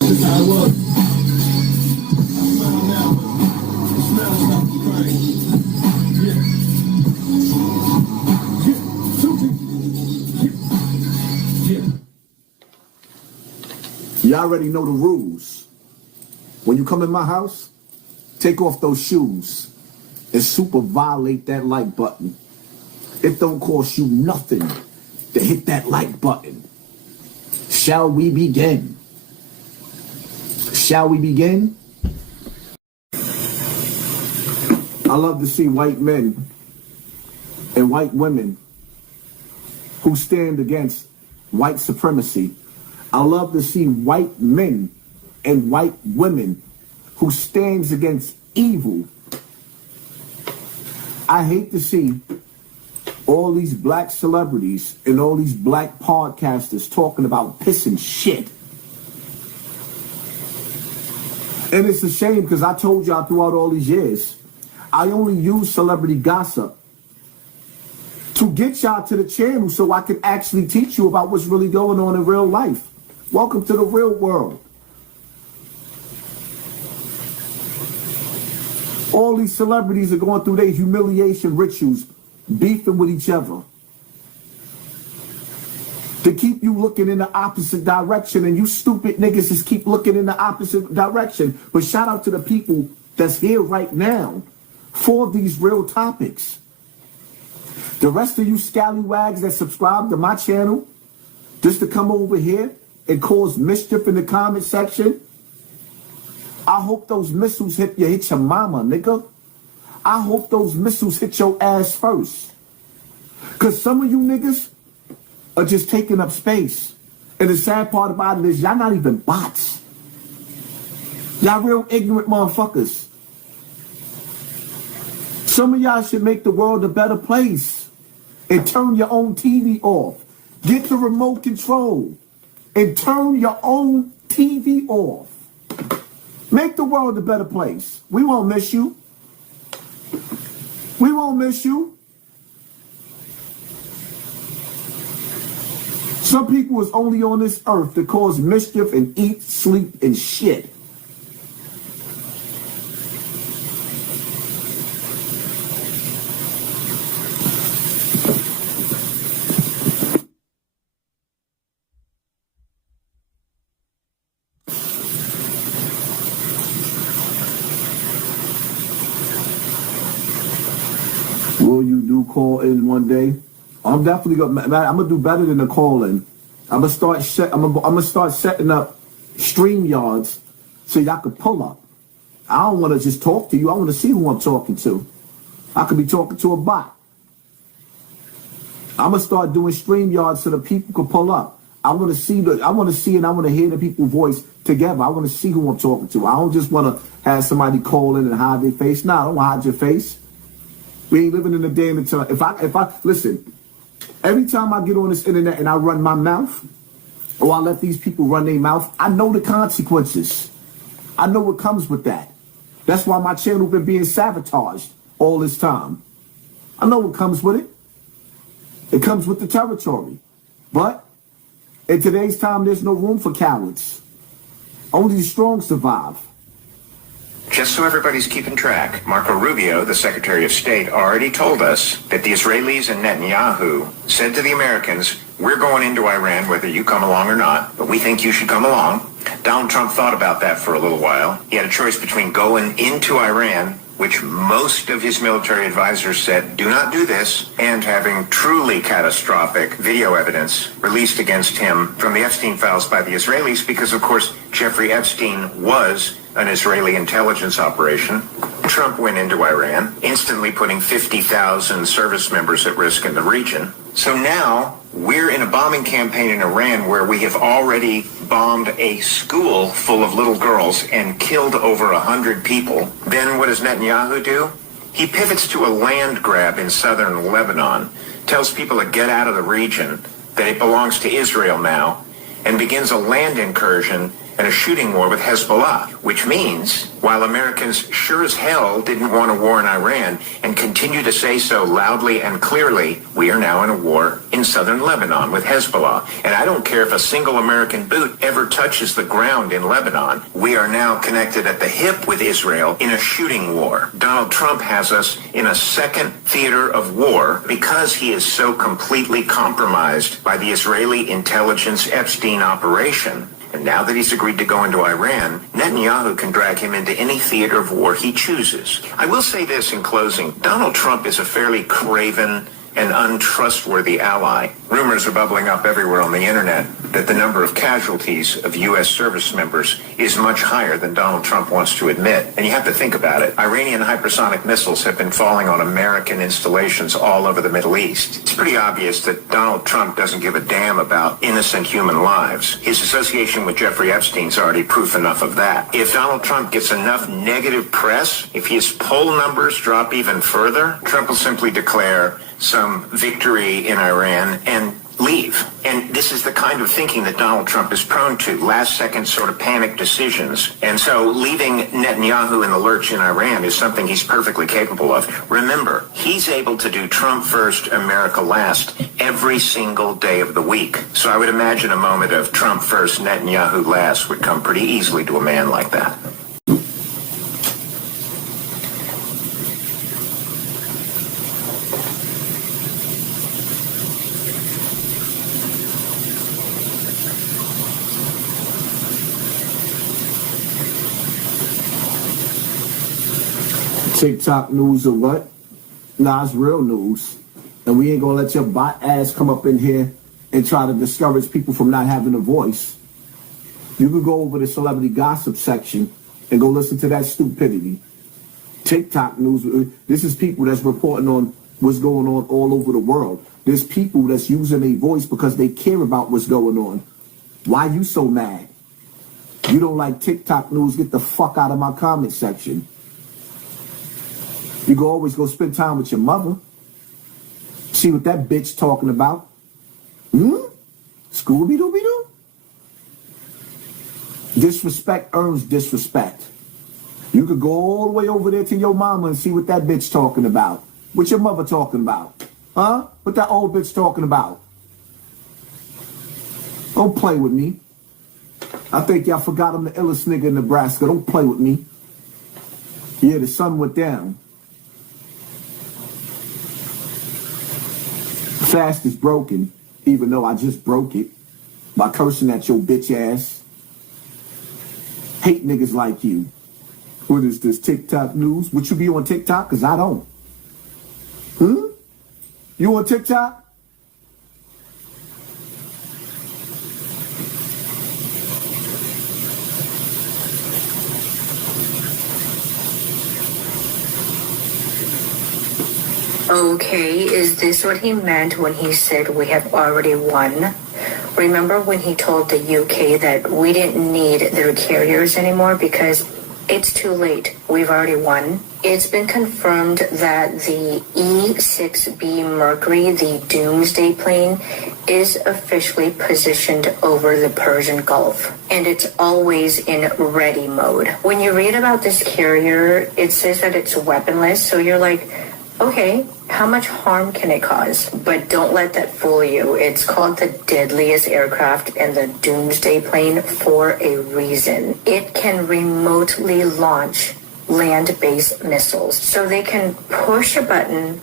This is how it was. I smell it now. It smells like the crying. Yeah. Yeah. Susie. Yeah. Yeah. You already know the rules. When you come in my house, take off those shoes and super violate that like button. It don't cost you nothing to hit that like button. Shall we begin? Shall we begin? I love to see white men and white women who stand against white supremacy. I love to see white men and white women who stands against evil. I hate to see all these black celebrities and all these black podcasters talking about pissing shit. And it's a shame because I told y'all throughout all these years, I only use celebrity gossip to get y'all to the channel so I can actually teach you about what's really going on in real life. Welcome to the real world. All these celebrities are going through their humiliation rituals, beefing with each other to keep you looking in the opposite direction, and you stupid niggas just keep looking in the opposite direction. But shout out to the people that's here right now for these real topics. The rest of you scallywags that subscribe to my channel just to come over here and cause mischief in the comment section, I hope those missiles hit your mama, nigga. I hope those missiles hit your ass first. Because some of you niggas are just taking up space. And the sad part about it is y'all not even bots. Y'all real ignorant motherfuckers. Some of y'all should make the world a better place and turn your own TV off. Get the remote control and turn your own TV off. Make the world a better place. We won't miss you. We won't miss you. Some people is only on this earth to cause mischief and eat, sleep, and shit. Will you do call in one day? I'm definitely gonna. I'm gonna do better than the call in. I'm gonna start setting up stream yards so y'all can pull up. I don't want to just talk to you. I want to see who I'm talking to. I could be talking to a bot. I'm gonna start doing stream yards so the people can pull up. I want to see and I want to hear the people's voice together. I want to see who I'm talking to. I don't just want to have somebody call in and hide their face. Nah, I don't hide your face. We ain't living in a day and time. If I listen, every time I get on this internet and I run my mouth, or I let these people run their mouth, I know the consequences. I know what comes with that. That's why my channel been being sabotaged all this time. I know what comes with it. It comes with the territory. But in today's time, there's no room for cowards. Only the strong survive. Just so everybody's keeping track, Marco Rubio, the Secretary of State, already told us that the Israelis and Netanyahu said to the Americans, we're going into Iran whether you come along or not, but we think you should come along. Donald Trump thought about that for a little while. He had a choice between going into Iran, which most of his military advisors said, do not do this, and having truly catastrophic video evidence released against him from the Epstein files by the Israelis, because, of course, Jeffrey Epstein was an Israeli intelligence operation. Trump went into Iran, instantly putting 50,000 service members at risk in the region. So now we're in a bombing campaign in Iran where we have already bombed a school full of little girls and killed over 100 people. Then what does Netanyahu do? He pivots to a land grab in southern Lebanon, tells people to get out of the region, that it belongs to Israel now, and begins a land incursion and a shooting war with Hezbollah, which means while Americans sure as hell didn't want a war in Iran and continue to say so loudly and clearly, we are now in a war in southern Lebanon with Hezbollah. And I don't care if a single American boot ever touches the ground in Lebanon. We are now connected at the hip with Israel in a shooting war. Donald Trump has us in a second theater of war because he is so completely compromised by the Israeli intelligence Epstein operation. And now that he's agreed to go into Iran, Netanyahu can drag him into any theater of war he chooses. I will say this in closing. Donald Trump is a fairly craven and untrustworthy ally. Rumors are bubbling up everywhere on the internet that the number of casualties of U.S. service members is much higher than Donald Trump wants to admit. And you have to think about it. Iranian hypersonic missiles have been falling on American installations all over the Middle East. It's pretty obvious that Donald Trump doesn't give a damn about innocent human lives. His association with Jeffrey Epstein's already proof enough of that. If Donald Trump gets enough negative press, if his poll numbers drop even further, Trump will simply declare some victory in Iran and leave. And this is the kind of thinking that Donald Trump is prone to, last-second sort of panic decisions. And so leaving Netanyahu in the lurch in Iran is something he's perfectly capable of. Remember, he's able to do Trump first, America last every single day of the week. So I would imagine a moment of Trump first, Netanyahu last would come pretty easily to a man like that. TikTok news or what? Nah, it's real news. And we ain't gonna let your bot ass come up in here and try to discourage people from not having a voice. You could go over the celebrity gossip section and go listen to that stupidity. TikTok news, this is people that's reporting on what's going on all over the world. There's people that's using a voice because they care about what's going on. Why you so mad? You don't like TikTok news, get the fuck out of my comment section. You can always go spend time with your mother. See what that bitch talking about. Scooby-Dooby-Doo? Disrespect earns disrespect. You could go all the way over there to your mama and see what that bitch talking about. What your mother talking about? Huh? What that old bitch talking about? Don't play with me. I think y'all forgot I'm the illest nigga in Nebraska. Don't play with me. Yeah, the sun went down. Fast is broken, even though I just broke it by cursing at your bitch ass. Hate niggas like you. What is this, TikTok news? Would you be on TikTok? Because I don't. You on TikTok? Okay, is this what he meant when he said we have already won? Remember when he told the UK that we didn't need their carriers anymore because it's too late, we've already won? It's been confirmed that the E-6B Mercury, the Doomsday plane, is officially positioned over the Persian Gulf, and it's always in ready mode. When you read about this carrier, it says that it's weaponless, so you're like, okay, how much harm can it cause? But don't let that fool you. It's called the deadliest aircraft and the Doomsday plane for a reason. It can remotely launch land-based missiles. So they can push a button,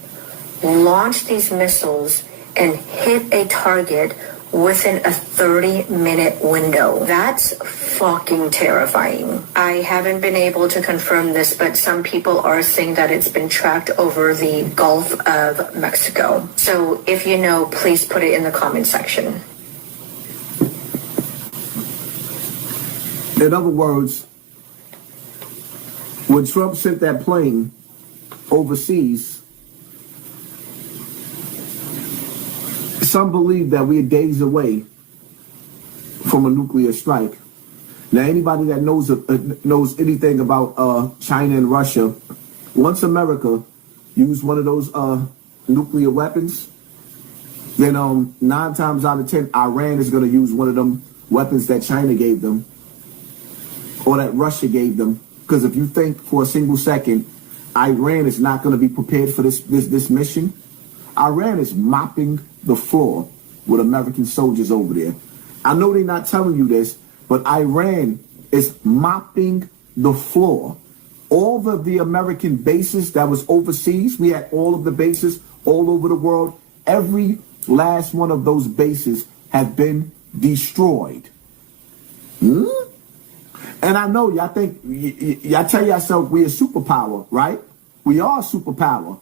launch these missiles, and hit a target within a 30-minute window. That's fucking terrifying. I haven't been able to confirm this, but some people are saying that it's been tracked over the Gulf of Mexico. So if you know, please put it in the comment section. In other words, when Trump sent that plane overseas, some believe that we're days away from a nuclear strike. Now, anybody that knows anything about China and Russia, once America used one of those nuclear weapons, then 9 times out of 10, Iran is going to use one of them weapons that China gave them. or that Russia gave them. Because if you think for a single second Iran is not going to be prepared for this mission, Iran is mopping the floor with American soldiers over there. I know they're not telling you this, but Iran is mopping the floor. All of the American bases that was overseas, we had all of the bases all over the world. Every last one of those bases have been destroyed. And I know y'all think, y'all tell yourself we're a superpower, right? We are a superpower.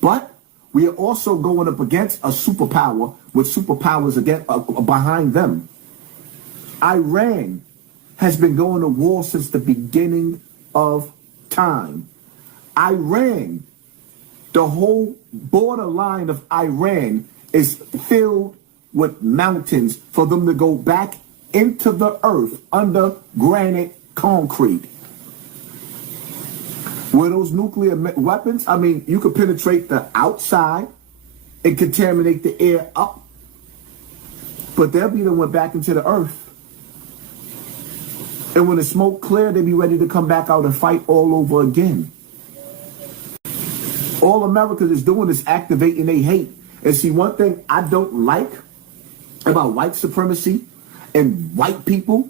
But we are also going up against a superpower with superpowers behind them. Iran has been going to war since the beginning of time. Iran, the whole borderline of Iran is filled with mountains for them to go back into the earth under granite concrete. Where those nuclear weapons, I mean, you could penetrate the outside and contaminate the air up, but they'll be the one back into the earth. And when the smoke clear, they'll be ready to come back out and fight all over again. All America is doing is activating their hate. And see, one thing I don't like about white supremacy and white people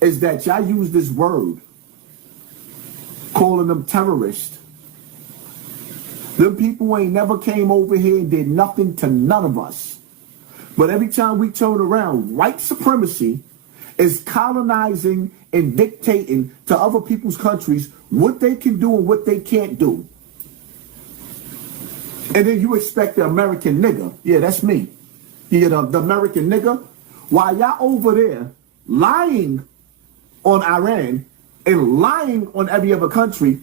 is that y'all use this word, calling them terrorists. Them people ain't never came over here and did nothing to none of us. But every time we turn around, white supremacy is colonizing and dictating to other people's countries what they can do and what they can't do. And then you expect the American nigger, yeah, that's me, yeah, the American nigger, while y'all over there lying on Iran and lying on every other country,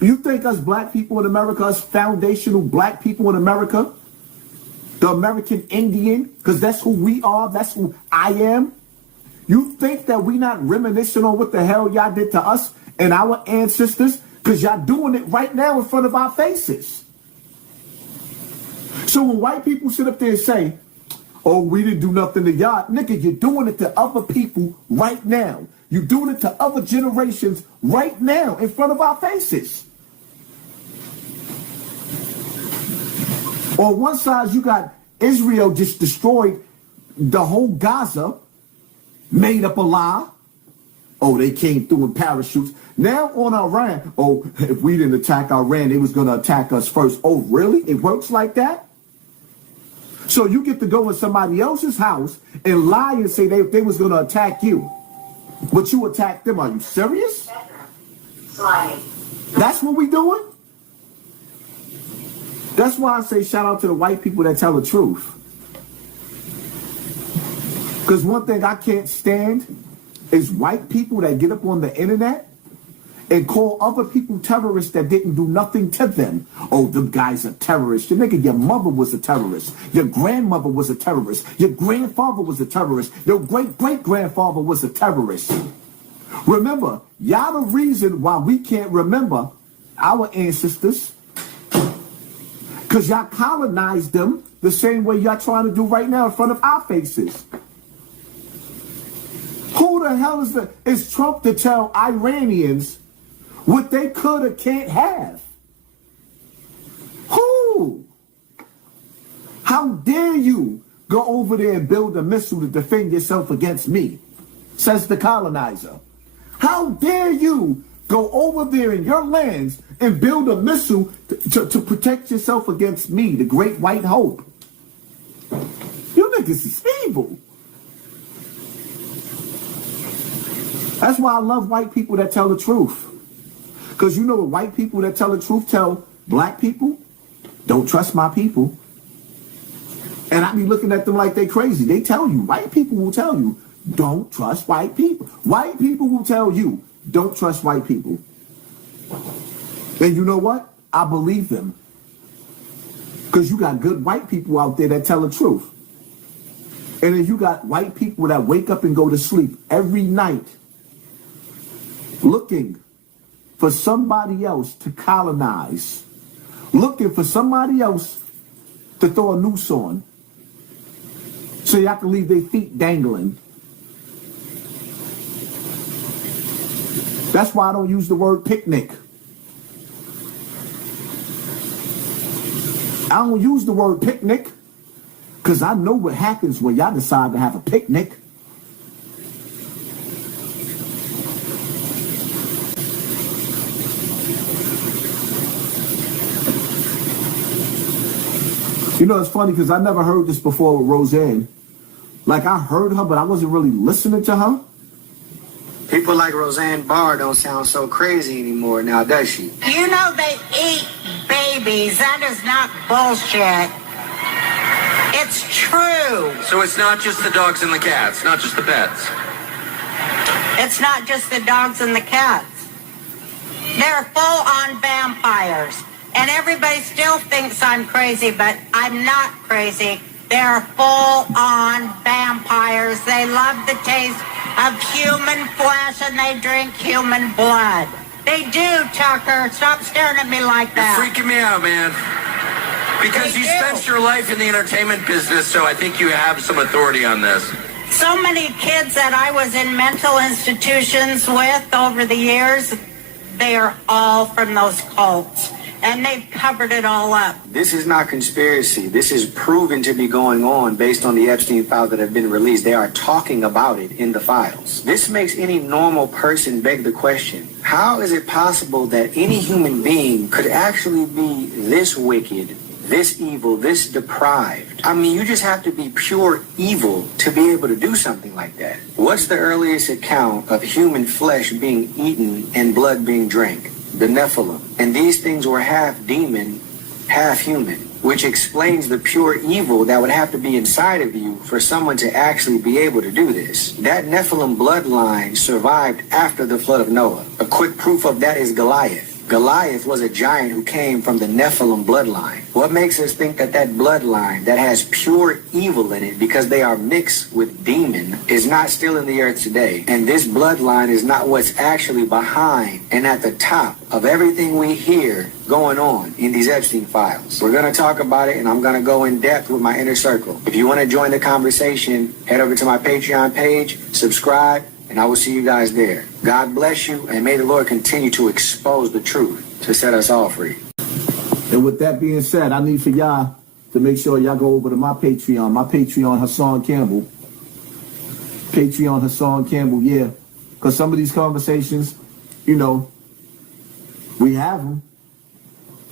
you think us black people in America, us foundational black people in America, the American Indian, because that's who we are, that's who I am, you think that we not reminiscing on what the hell y'all did to us and our ancestors? Because y'all doing it right now in front of our faces. So when white people sit up there and say, oh, we didn't do nothing to y'all, nigga, you're doing it to other people right now. You're doing it to other generations right now in front of our faces. On one side, you got Israel just destroyed the whole Gaza, made up a lie. Oh, they came through in parachutes. Now on Iran, oh, if we didn't attack Iran, they was going to attack us first. Oh, really? It works like that? So you get to go in somebody else's house and lie and say they was going to attack you. But you attacked them. Are you serious? That's what we doing? That's why I say shout out to the white people that tell the truth. Because one thing I can't stand is white people that get up on the internet and call other people terrorists that didn't do nothing to them. Oh, them guys are terrorists. Your nigga, your mother was a terrorist. Your grandmother was a terrorist. Your grandfather was a terrorist. Your great-great-grandfather was a terrorist. Remember, y'all the reason why we can't remember our ancestors. Because y'all colonized them the same way y'all trying to do right now in front of our faces. Who the hell is Trump to tell Iranians what they could or can't have? Who? How dare you go over there and build a missile to defend yourself against me? Says the colonizer. How dare you go over there in your lands and build a missile to protect yourself against me, the great white hope? You niggas is evil. That's why I love white people that tell the truth. Because you know what white people that tell the truth tell black people? Don't trust my people. And I be looking at them like they crazy. They tell you, white people will tell you, don't trust white people. White people will tell you, don't trust white people. And you know what? I believe them. Because you got good white people out there that tell the truth. And then you got white people that wake up and go to sleep every night looking for somebody else to colonize, looking for somebody else to throw a noose on so y'all can leave their feet dangling. That's why I don't use the word picnic. I don't use the word picnic because I know what happens when y'all decide to have a picnic. You know, it's funny because I never heard this before with Roseanne. Like, I heard her, but I wasn't really listening to her. People like Roseanne Barr don't sound so crazy anymore now, does she? You know they eat babies. That is not bullshit. It's true. So it's not just the dogs and the cats, not just the pets. It's not just the dogs and the cats. They're full-on vampires. And everybody still thinks I'm crazy, but I'm not crazy. They're full-on vampires. They love the taste of human flesh and they drink human blood. They do, Tucker. Stop staring at me like that. You're freaking me out, man. Because you spent your life in the entertainment business, so I think you have some authority on this. So many kids that I was in mental institutions with over the years, they are all from those cults. And they've covered it all up. This is not conspiracy. This is proven to be going on based on the Epstein files that have been released. They are talking about it in the files. This makes any normal person beg the question, how is it possible that any human being could actually be this wicked, this evil, this deprived? I mean, you just have to be pure evil to be able to do something like that. What's the earliest account of human flesh being eaten and blood being drank? The Nephilim. And these things were half demon, half human, which explains the pure evil that would have to be inside of you for someone to actually be able to do this. That Nephilim bloodline survived after the flood of Noah. A quick proof of that is Goliath. Goliath was a giant who came from the Nephilim bloodline. What makes us think that that bloodline that has pure evil in it because they are mixed with demon is not still in the earth today? And this bloodline is not what's actually behind and at the top of everything we hear going on in these Epstein files. We're going to talk about it and I'm going to go in depth with my inner circle. If you want to join the conversation, head over to my Patreon page, subscribe, and I will see you guys there. God bless you, and may the Lord continue to expose the truth to set us all free. And with that being said, I need for y'all to make sure y'all go over to my Patreon, Hassan Campbell. Patreon, Hassan Campbell, yeah. Because some of these conversations, you know, we have them.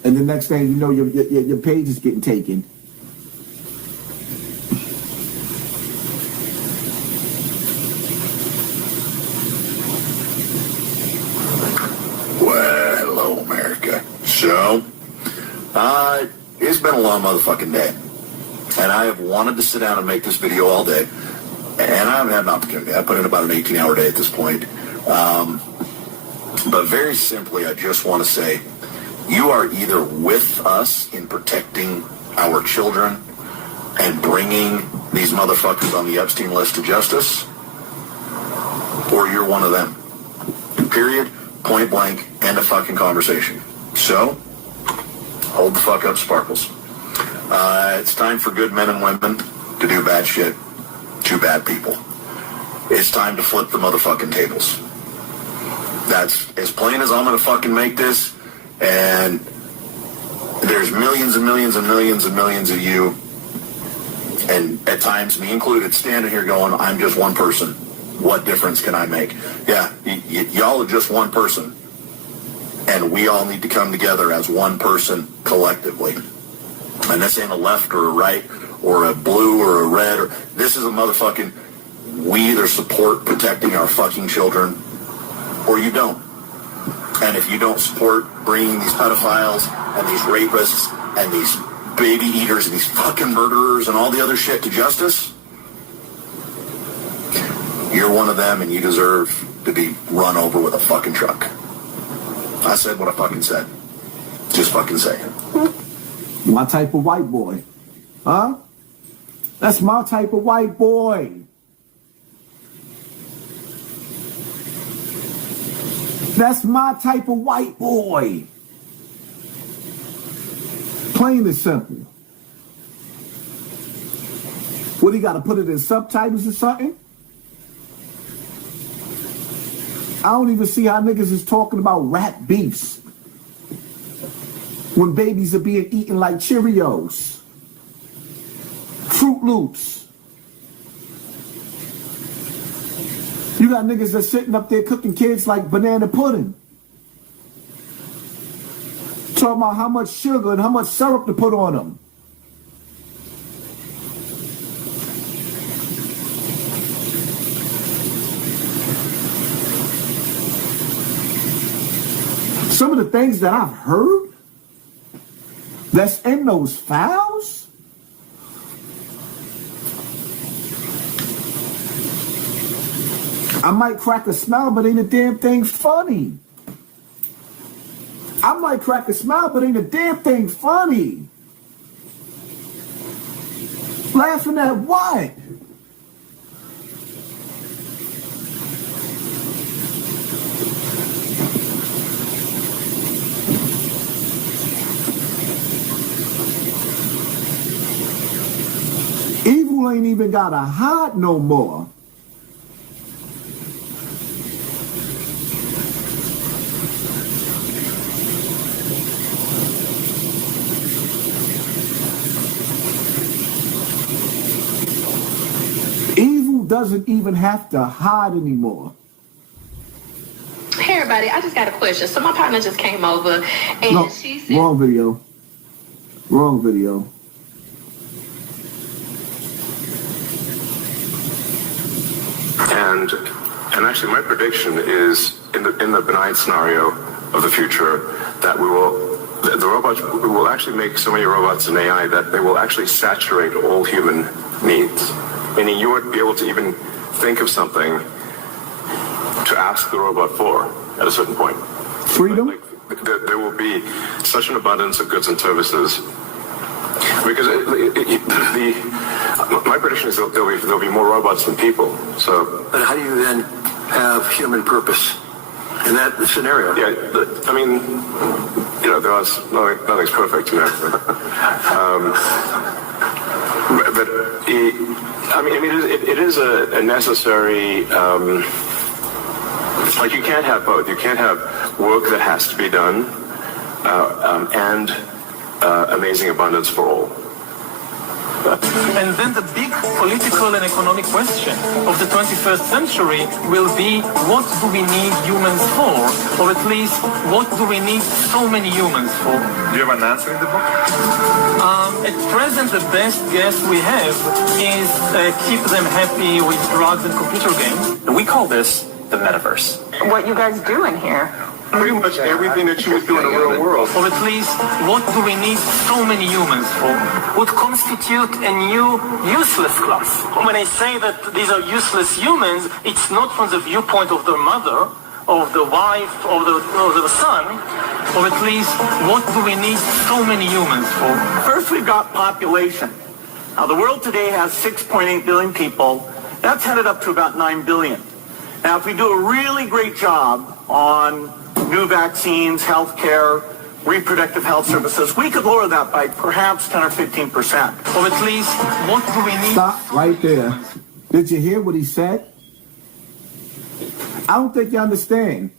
And the next thing you know, your page is getting taken. So, it's been a long motherfucking day. And I have wanted to sit down and make this video all day. And I haven't had an opportunity. I put in about an 18-hour day at this point. But very simply, I just want to say, you are either with us in protecting our children and bringing these motherfuckers on the Epstein list to justice, or you're one of them. Period. Point blank. End of fucking conversation. So, hold the fuck up, Sparkles. It's time for good men and women to do bad shit to bad people. It's time to flip the motherfucking tables. That's as plain as I'm gonna fucking make this, and there's millions and millions and millions and millions of you, and at times me included, standing here going, I'm just one person. What difference can I make? Yeah, y'all are just one person. And we all need to come together as one person collectively. And this ain't a left or a right or a blue or a red. This is a motherfucking, we either support protecting our fucking children or you don't. And if you don't support bringing these pedophiles and these rapists and these baby eaters and these fucking murderers and all the other shit to justice, you're one of them and you deserve to be run over with a fucking truck. I said what I fucking said. Just fucking say it. My type of white boy. Huh? That's my type of white boy. That's my type of white boy. Plain and simple. What, he got to put it in subtitles or something? I don't even see how niggas is talking about rat beefs when babies are being eaten like Cheerios, Fruit Loops. You got niggas that's sitting up there cooking kids like banana pudding. Talking about how much sugar and how much syrup to put on them. Some of the things that I've heard that's in those files, I might crack a smile, but ain't a damn thing funny. I might crack a smile, but ain't a damn thing funny. Laughing at what? Evil ain't even got a heart no more. Evil doesn't even have to hide anymore. Hey everybody, I just got a question. So my partner just came over and No, she said, wrong video. Wrong video. And actually, my prediction is in the benign scenario of the future that the robots will actually make so many robots and AI that they will actually saturate all human needs. Meaning you won't be able to even think of something to ask the robot for at a certain point. Freedom? There will be such an abundance of goods and services. Because my prediction is there'll be more robots than people. So, But how do you then have human purpose in that scenario? yeah, I mean, nothing's perfect, it is a necessary. Like you can't have both. You can't have work that has to be done and amazing abundance for all. And then the big political and economic question of the 21st century will be, what do we need humans for? Or at least, what do we need so many humans for? Do you have an answer in the book? At present, the best guess we have is keep them happy with drugs and computer games. We call this the metaverse. what you guys do in here? Pretty much everything that you would do in the real world. Or at least, what do we need so many humans for? Would constitute a new useless class. When I say that these are useless humans, it's not from the viewpoint of their mother, of the wife, of the son, or at least, what do we need so many humans for? First, we've got population. Now, the world today has 6.8 billion people. That's headed up to about 9 billion. Now, if we do a really great job on new vaccines, healthcare, reproductive health services, we could lower that by perhaps 10 or 15%. Or at least, what do we need? Stop right there. Did you hear what he said? I don't think you understand.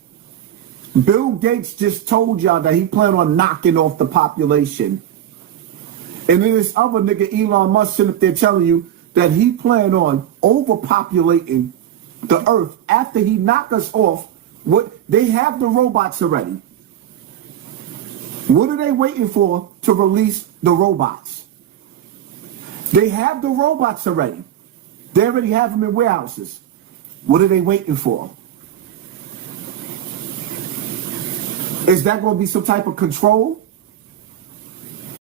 Bill Gates just told y'all that he planned on knocking off the population. And then this other nigga, Elon Musk, sitting up there telling you that he planned on overpopulating the earth after he knocked us off. What they have the robots already. What are they waiting for to release the robots? They have the robots already. They already have them in warehouses. What are they waiting for? Is that going to be some type of control?